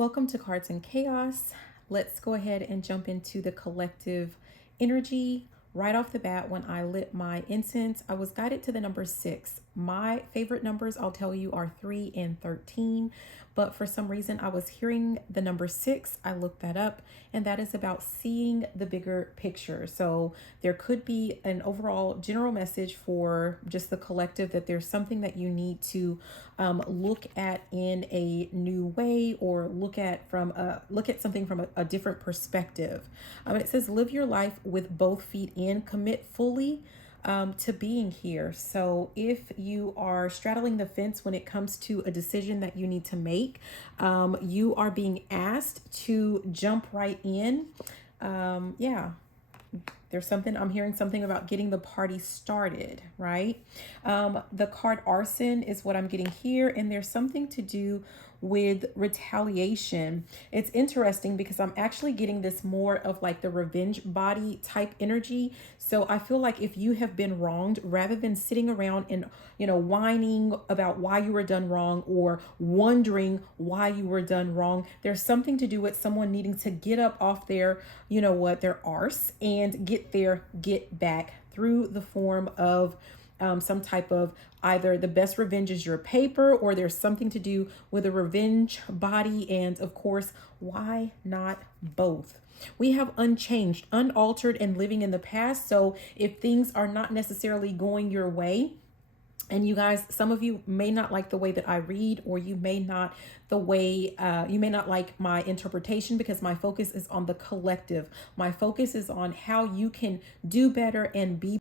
Welcome to Cards and Chaos. Let's go ahead and jump into the collective energy. Right off the bat, when I lit my incense, I was guided to the number 6. My favorite numbers, I'll tell you, are 3 and 13. But for some reason, I was hearing the number 6. I looked that up, and that is about seeing the bigger picture. So there could be an overall general message for just the collective that there's something that you need to look at in a new way, or look at something from a different perspective. It says live your life with both feet in, commit fully to being here. So if you are straddling the fence when it comes to a decision that you need to make, you are being asked to jump right in. Yeah, there's something, I'm hearing something about getting the party started, right? The card arson is what I'm getting here, and there's something to do with retaliation. It's interesting because I'm actually getting this more of like the revenge body type energy. So I feel like if you have been wronged, rather than sitting around and, whining about why you were done wrong or wondering why you were done wrong, there's something to do with someone needing to get up off their, their arse and get back through the form of some type of, either the best revenge is your paper, or there's something to do with a revenge body. And of course, why not both? We have unchanged, unaltered, and living in the past. So if things are not necessarily going your way, and you guys, some of you may not like the way that I read, or you may not you may not like my interpretation, because my focus is on the collective. My focus is on how you can do better and be.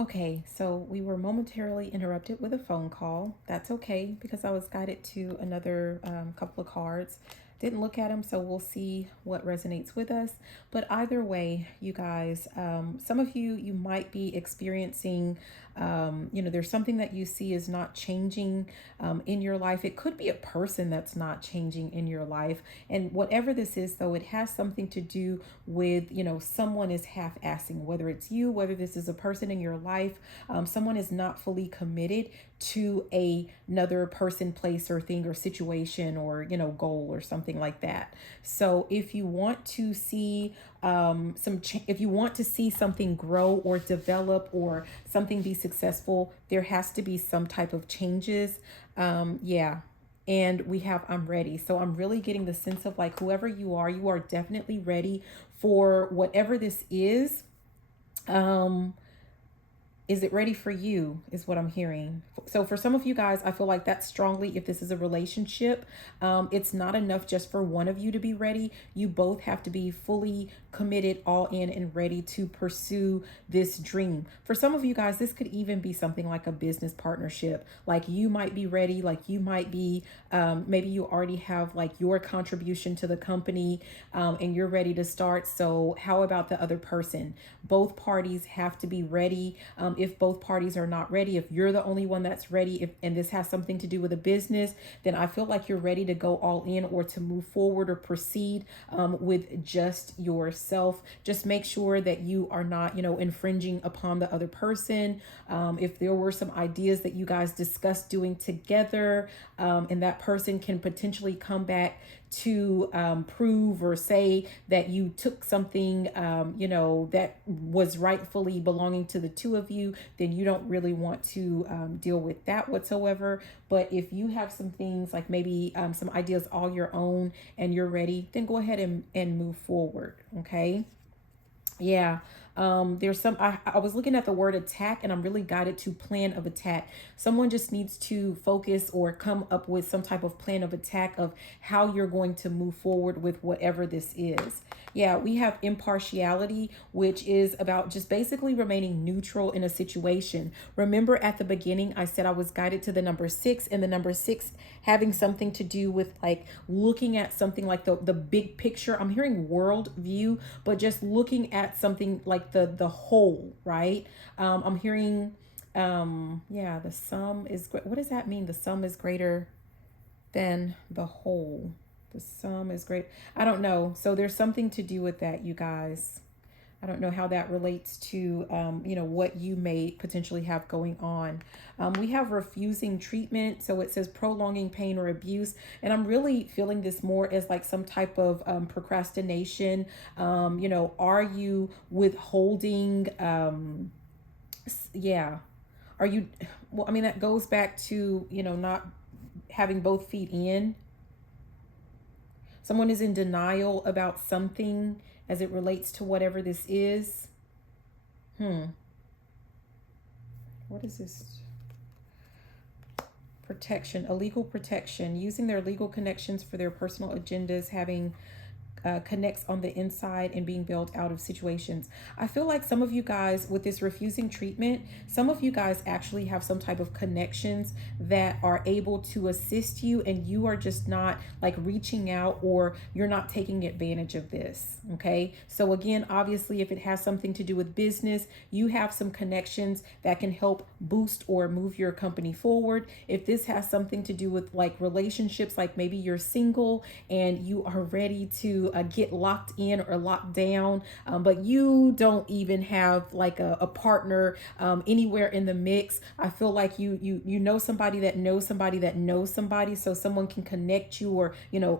Okay, so we were momentarily interrupted with a phone call. That's okay, because I was guided to another couple of cards. Didn't look at them, so we'll see what resonates with us. But either way, you guys, some of you might be experiencing, there's something that you see is not changing in your life. It could be a person that's not changing in your life. And whatever this is, though, it has something to do with, someone is half-assing, whether it's you, whether this is a person in your life, someone is not fully committed to another person, place, or thing, or situation, or goal, or something like that. So if you want to see if you want to see something grow or develop, or something be successful, there has to be some type of changes. Yeah. And we have I'm ready. So I'm really getting the sense of like, whoever you are definitely ready for whatever this is. Is it ready for you, is what I'm hearing. So for some of you guys, I feel like that's strongly, if this is a relationship, it's not enough just for one of you to be ready. You both have to be fully committed, all in, and ready to pursue this dream. For some of you guys, this could even be something like a business partnership. Like you might be ready, like you might be, maybe you already have like your contribution to the company, and you're ready to start. So how about the other person? Both parties have to be ready. If both parties are not ready, if you're the only one that's ready, and this has something to do with a business, then I feel like you're ready to go all in, or to move forward or proceed with just yourself. Just make sure that you are not, infringing upon the other person. If there were some ideas that you guys discussed doing together, and that person can potentially come back to prove or say that you took something, that was rightfully belonging to the two of you, then you don't really want to deal with that whatsoever. But if you have some things, like maybe some ideas all your own, and you're ready, then go ahead and move forward. Okay. Yeah. There's some, I was looking at the word attack, and I'm really guided to plan of attack. Someone just needs to focus or come up with some type of plan of attack of how you're going to move forward with whatever this is. Yeah, we have impartiality, which is about just basically remaining neutral in a situation. Remember at the beginning, I said I was guided to the number 6, and the number 6 having something to do with like looking at something like the big picture. I'm hearing world view, but just looking at something like the whole, right? I'm hearing, yeah, the sum is, what does that mean? The sum is greater than the whole. The sum is great. I don't know. So there's something to do with that, you guys. I don't know how that relates to, what you may potentially have going on. We have refusing treatment. So it says prolonging pain or abuse. And I'm really feeling this more as like some type of procrastination. Are you withholding? Yeah. Are you, well, I mean, that goes back to, not having both feet in. Someone is in denial about something as it relates to whatever this is. What is this? Protection, a legal protection, using their legal connections for their personal agendas, having connects on the inside and being bailed out of situations. I feel like some of you guys with this refusing treatment, some of you guys actually have some type of connections that are able to assist you, and you are just not like reaching out, or you're not taking advantage of this. Okay. So again, obviously, if it has something to do with business, you have some connections that can help boost or move your company forward. If this has something to do with like relationships, like maybe you're single and you are ready to get locked in or locked down, but you don't even have like a partner anywhere in the mix. I feel like you know somebody that knows somebody that knows somebody, so someone can connect you, or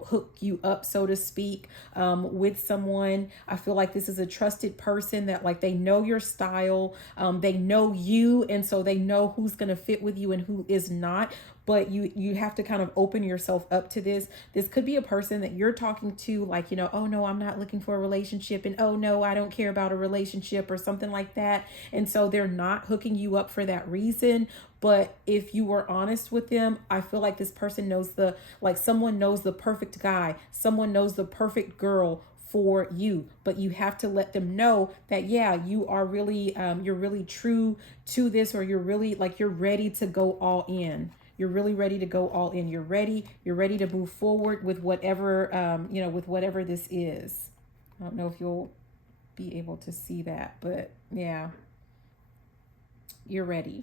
hook you up, so to speak, with someone. I feel like this is a trusted person that like they know your style, they know you, and so they know who's gonna fit with you and who is not. But you have to kind of open yourself up to this. This could be a person that you're talking to, like, oh no, I'm not looking for a relationship, and oh no, I don't care about a relationship, or something like that. And so they're not hooking you up for that reason. But if you were honest with them, I feel like this person knows someone knows the perfect guy, someone knows the perfect girl for you. But you have to let them know that, yeah, you are really you're really true to this, or you're ready to go all in. You're really ready to go all in. You're ready to move forward with whatever with whatever this is. I don't know if you'll be able to see that, but yeah, you're ready.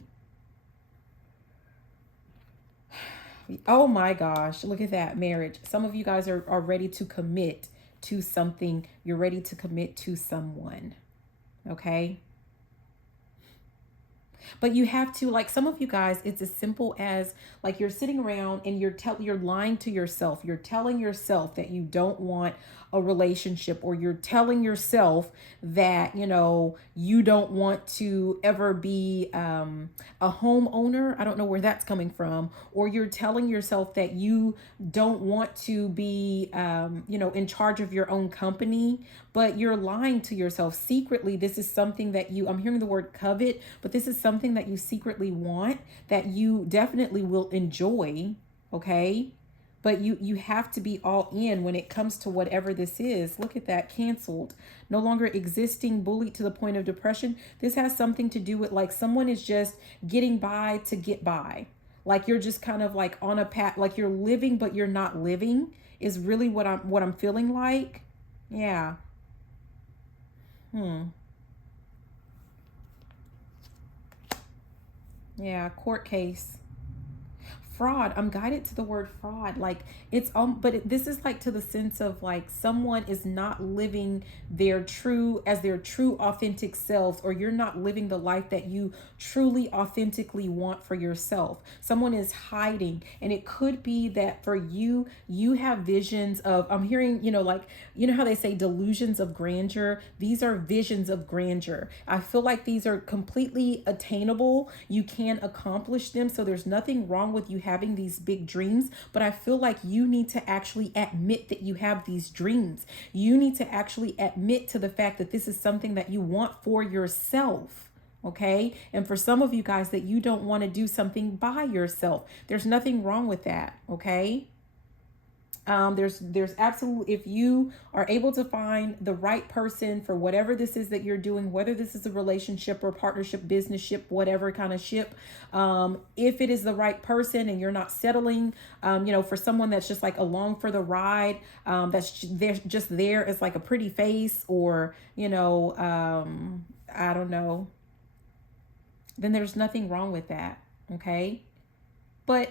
Oh my gosh, look at that. Marriage. Some of you guys are ready to commit to something. You're ready to commit to someone. Okay. But you have to, like, some of you guys, it's as simple as like you're sitting around and you're lying to yourself. You're telling yourself that you don't want a relationship, or you're telling yourself that you don't want to ever be a homeowner. I don't know where that's coming from. Or you're telling yourself that you don't want to be in charge of your own company, but you're lying to yourself. Secretly, this is something that I'm hearing the word covet, but this is something that you secretly want, that you definitely will enjoy. Okay. But you have to be all in when it comes to whatever this is. Look at that. Canceled. No longer existing. Bullied to the point of depression. This has something to do with like someone is just getting by to get by. Like you're just kind of like on a path, like you're living but you're not living, is really what I'm feeling like. Yeah. Yeah, court case. Fraud. I'm guided to the word fraud. Like this is like to the sense of like someone is not living their true authentic selves, or you're not living the life that you truly authentically want for yourself. Someone is hiding, and it could be that for you have visions of, I'm hearing, like, how they say delusions of grandeur. These are visions of grandeur. I feel like these are completely attainable. You can accomplish them. So there's nothing wrong with you having these big dreams, but I feel like you need to actually admit that you have these dreams. You need to actually admit to the fact that this is something that you want for yourself. Okay. And for some of you guys, that you don't want to do something by yourself. There's nothing wrong with that. Okay. There's absolutely, if you are able to find the right person for whatever this is that you're doing, whether this is a relationship or partnership, business ship, whatever kind of ship, if it is the right person and you're not settling, for someone that's just like along for the ride, that's they're just there as like a pretty face, or I don't know, then there's nothing wrong with that. Okay. But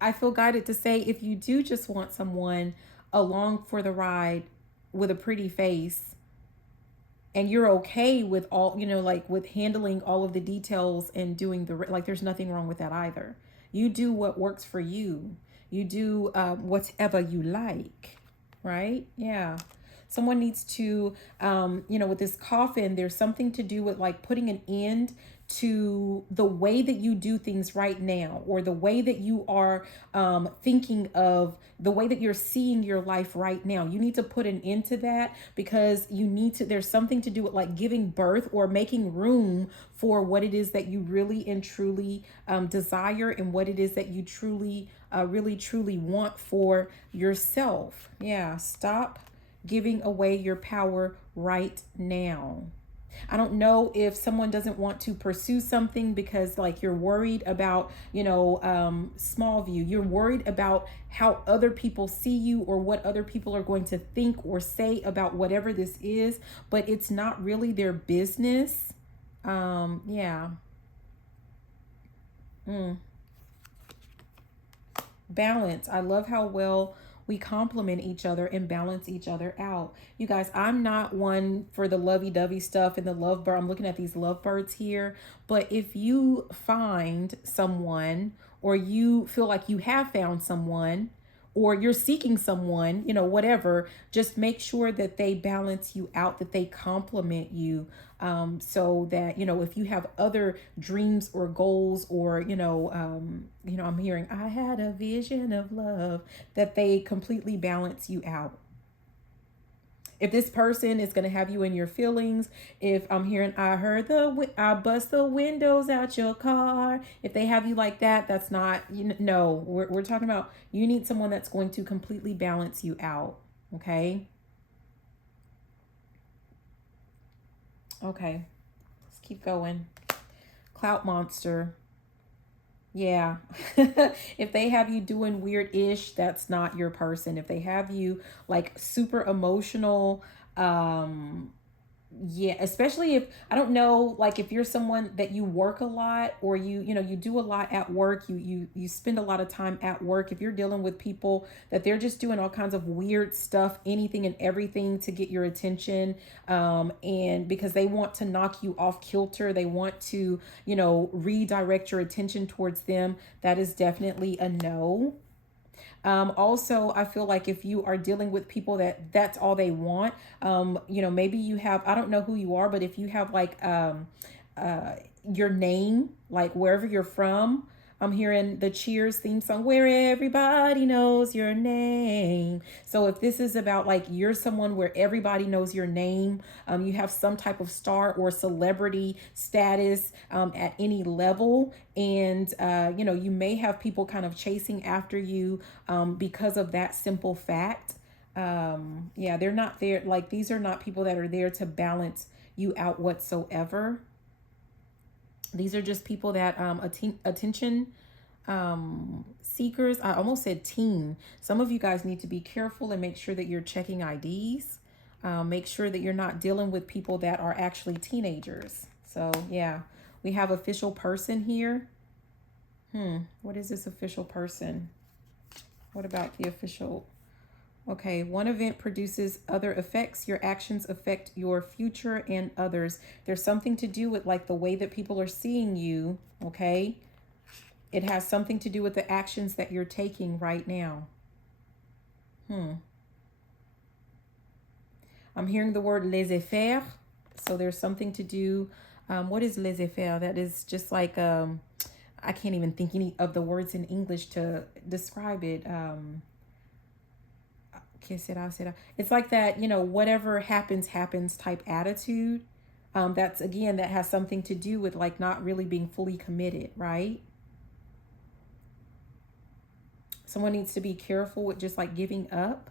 I feel guided to say, if you do just want someone along for the ride with a pretty face, and you're okay with all, like with handling all of the details and doing like there's nothing wrong with that either. You do what works for you. You do whatever you like, right? Yeah. Someone needs to, with this coffin, there's something to do with like putting an end to the way that you do things right now, or the way that you are thinking of, the way that you're seeing your life right now. You need to put an end to that, because you need to, there's something to do with like giving birth or making room for what it is that you really and truly desire, and what it is that you truly, really, truly want for yourself. Yeah, stop giving away your power right now. I don't know if someone doesn't want to pursue something because like you're worried about, small view. You're worried about how other people see you, or what other people are going to think or say about whatever this is, but it's not really their business. Yeah. Mm. Balance. I love how well we complement each other and balance each other out. You guys, I'm not one for the lovey-dovey stuff and the lovebird. I'm looking at these lovebirds here. But if you find someone, or you feel like you have found someone, or you're seeking someone, whatever, just make sure that they balance you out, that they complement you, so that, if you have other dreams or goals, or, I'm hearing, I had a vision of love, that they completely balance you out. If this person is going to have you in your feelings, if I'm hearing, I bust the windows out your car, if they have you like that, that's not, no, we're talking about, you need someone that's going to completely balance you out. Okay. Okay. Let's keep going. Clout monster. Yeah. If they have you doing weird ish, that's not your person. If they have you like super emotional, yeah, especially if, I don't know, like if you're someone that you work a lot, or you do a lot at work, you spend a lot of time at work. If you're dealing with people that they're just doing all kinds of weird stuff, anything and everything to get your attention, and because they want to knock you off kilter, they want to, redirect your attention towards them, that is definitely a no. Also, I feel like if you are dealing with people that's all they want, maybe you have, I don't know who you are, but if you have like uh, your name, like wherever you're from, I'm hearing the Cheers theme song, where everybody knows your name. So if this is about like you're someone where everybody knows your name, you have some type of star or celebrity status at any level, and you may have people kind of chasing after you because of that simple fact. Yeah, they're not there. Like these are not people that are there to balance you out whatsoever. These are just people that attention seekers. I almost said teen. Some of you guys need to be careful and make sure that you're checking IDs. Make sure that you're not dealing with people that are actually teenagers. So yeah, we have official person here. What is this official person? What about the official? Okay, one event produces other effects. Your actions affect your future and others. There's something to do with like the way that people are seeing you, okay? It has something to do with the actions that you're taking right now. I'm hearing the word laissez-faire. So there's something to do. What is laissez-faire? That is just like, I can't even think any of the words in English to describe it. It's like that, whatever happens, happens type attitude. That's again, that has something to do with like not really being fully committed, right? Someone needs to be careful with just like giving up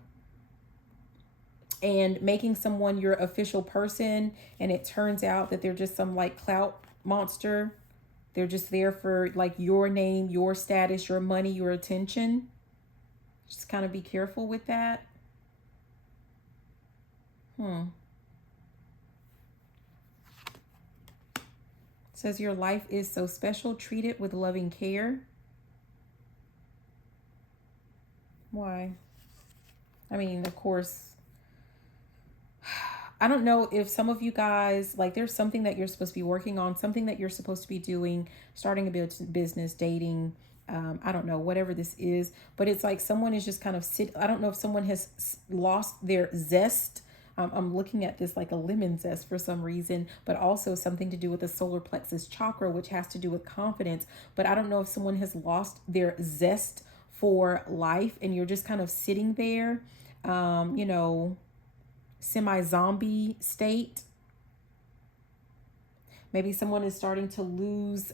and making someone your official person, and it turns out that they're just some like clout monster. They're just there for like your name, your status, your money, your attention. Just kind of be careful with that. It says your life is so special, treat it with loving care. Why? I mean, of course, I don't know if some of you guys, like, there's something that you're supposed to be working on, something that you're supposed to be doing, starting a business, dating. I don't know, whatever this is, but it's like someone is just kind of I don't know if someone has lost their zest. I'm looking at this like a lemon zest for some reason, but also something to do with the solar plexus chakra, which has to do with confidence. But I don't know if someone has lost their zest for life and you're just kind of sitting there, you know, semi-zombie state. Maybe someone is starting to lose,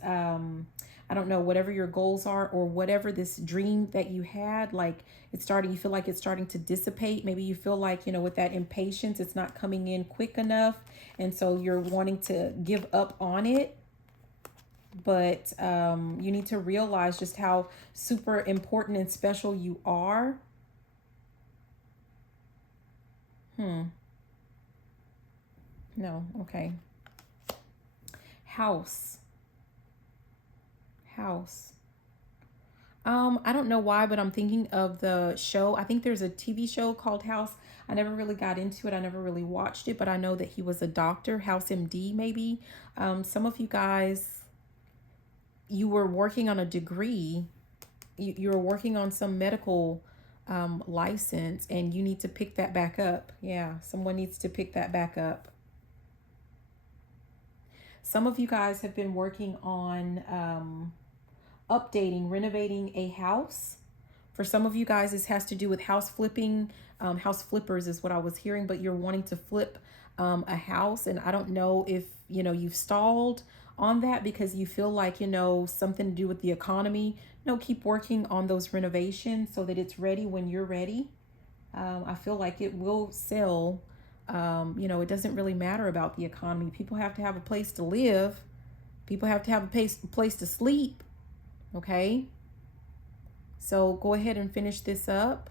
I don't know, whatever your goals are or whatever this dream that you had, like it's starting, you feel like it's starting to dissipate. Maybe you feel like, you know, with that impatience, it's not coming in quick enough. And so you're wanting to give up on it. But you need to realize just how super important and special you are. No, okay. House. House. I don't know why, but I'm thinking of the show. I think there's a TV show called House. I never really got into it. I never really watched it, but I know that he was a doctor, House MD, maybe. Some of you guys, you were working on a degree. You were working on some medical license, and you need to pick that back up. Yeah, someone needs to pick that back up. Some of you guys have been working on updating, renovating a house. For some of you guys, this has to do with house flipping. House flippers is what I was hearing, but you're wanting to flip a house. And I don't know if, you know, you've stalled on that because you feel like, you know, something to do with the economy. No, keep working on those renovations so that it's ready when you're ready. I feel like it will sell. You know, it doesn't really matter about the economy. People have to have a place to live. People have to have a place to sleep. Okay. So go ahead and finish this up.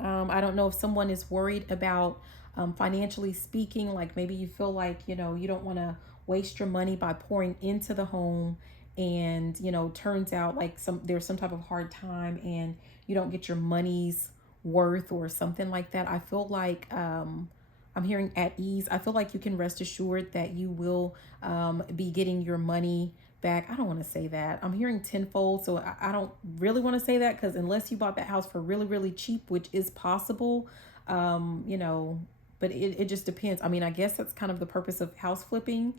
I don't know if someone is worried about financially speaking, like maybe you feel like, you know, you don't want to waste your money by pouring into the home and, you know, turns out like there's some type of hard time and you don't get your money's worth or something like that. I feel like I'm hearing at ease. I feel like you can rest assured that you will be getting your money back. I don't want to say that. I'm hearing tenfold. So I don't really want to say that because unless you bought that house for really, really cheap, which is possible, you know, but it just depends. I mean, I guess that's kind of the purpose of house flipping.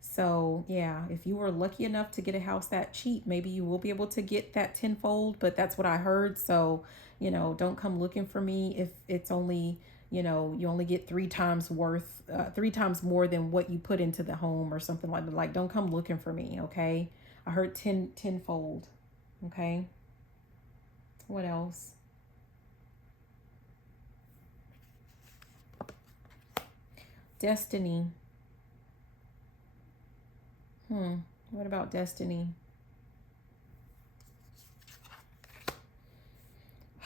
So yeah, if you were lucky enough to get a house that cheap, maybe you will be able to get that tenfold, but that's what I heard. So, you know, don't come looking for me if it's only, you know, you only get 3 times worth, 3 times more than what you put into the home or something like that. Like, don't come looking for me. Okay. I heard tenfold. Okay. What else? Destiny. What about destiny?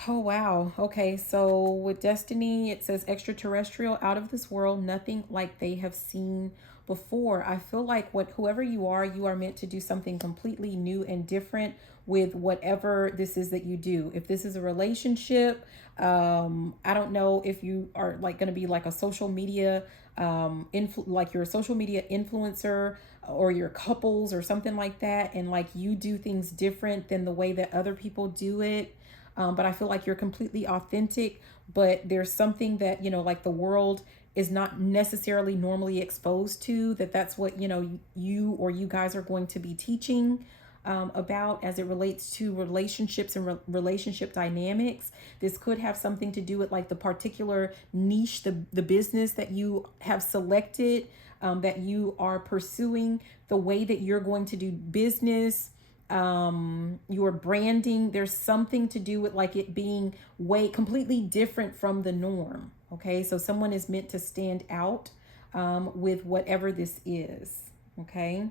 Oh, wow. Okay. So with destiny, it says extraterrestrial, out of this world, nothing like they have seen before. I feel like whoever you are meant to do something completely new and different with whatever this is that you do. If this is a relationship, I don't know if you are like going to be like a social media, like you're a social media influencer or your couples or something like that. And like you do things different than the way that other people do it. But I feel like you're completely authentic, but there's something that, you know, like the world is not necessarily normally exposed to, that's what, you know, you or you guys are going to be teaching about as it relates to relationships and relationship dynamics. This could have something to do with like the particular niche, the business that you have selected, that you are pursuing, the way that you're going to do business, your branding. There's something to do with like it being way completely different from the norm. Okay, so someone is meant to stand out with whatever this is. Okay,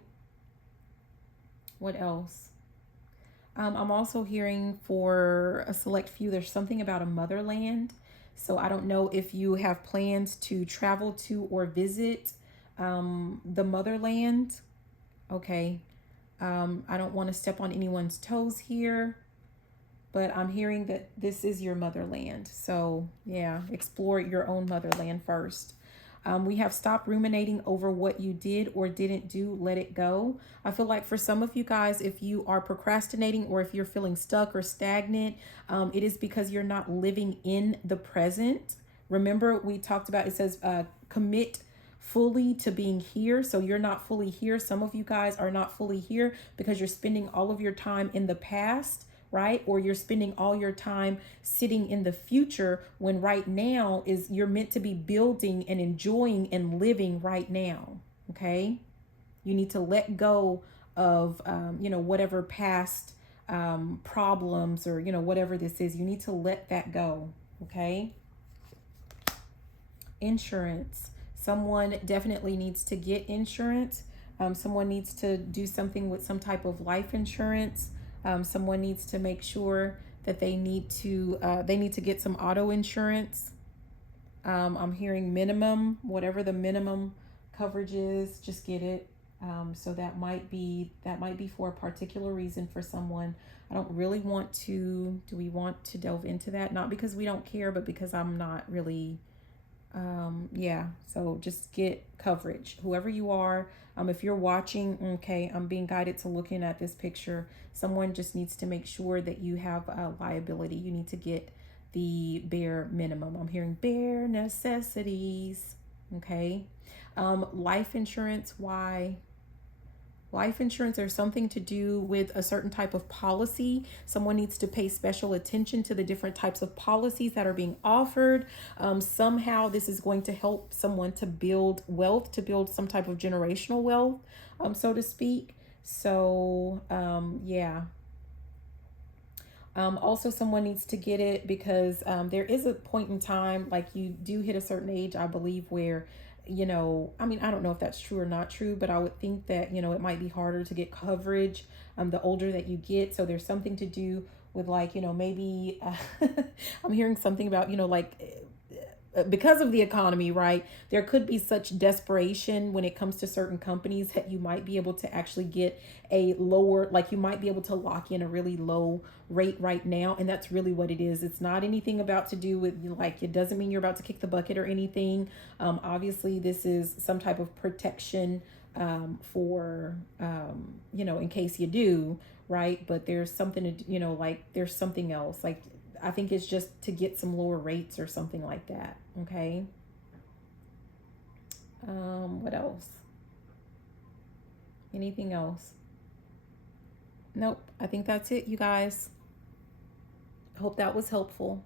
what else? I'm also hearing for a select few, there's something about a motherland. So I don't know if you have plans to travel to or visit the motherland. Okay. I don't want to step on anyone's toes here, but I'm hearing that this is your motherland. So yeah, explore your own motherland first. We have stopped ruminating over what you did or didn't do, let it go. I feel like for some of you guys, if you are procrastinating or if you're feeling stuck or stagnant, it is because you're not living in the present. Remember, we talked about, it says commit fully to being here. So you're not fully here. Some of you guys are not fully here because you're spending all of your time in the past, right? Or you're spending all your time sitting in the future when right now is you're meant to be building and enjoying and living right now. Okay. You need to let go of, whatever past problems or, whatever this is. You need to let that go. Okay. Insurance. Someone definitely needs to get insurance. Someone needs to do something with some type of life insurance. Someone needs to make sure that they need to get some auto insurance. I'm hearing minimum, whatever the minimum coverage is, just get it. So that might be for a particular reason for someone. I don't really want to. Do we want to delve into that? Not because we don't care, but because I'm not really. Yeah, so just get coverage, whoever you are. If you're watching, okay, I'm being guided to looking at this picture. Someone just needs to make sure that you have a liability. You need to get the bare minimum. I'm hearing bare necessities. Okay. Life insurance, why? Life insurance or something to do with a certain type of policy. Someone needs to pay special attention to the different types of policies that are being offered. Somehow, this is going to help someone to build wealth, to build some type of generational wealth, so to speak. So, yeah. Also, someone needs to get it because there is a point in time, like you do hit a certain age, I believe, where, I mean, I don't know if that's true or not true, but I would think that, it might be harder to get coverage the older that you get. So there's something to do with like, maybe I'm hearing something about, like because of the economy, right? There could be such desperation when it comes to certain companies that you might be able to actually get a lower, like you might be able to lock in a really low rate right now. And that's really what it is. It's not anything about to do with like, it doesn't mean you're about to kick the bucket or anything. Obviously, this is some type of protection for, in case you do, right? But there's something to, like there's something else. Like I think it's just to get some lower rates or something like that. Okay. What else? Anything else? Nope. I think that's it, you guys. Hope that was helpful.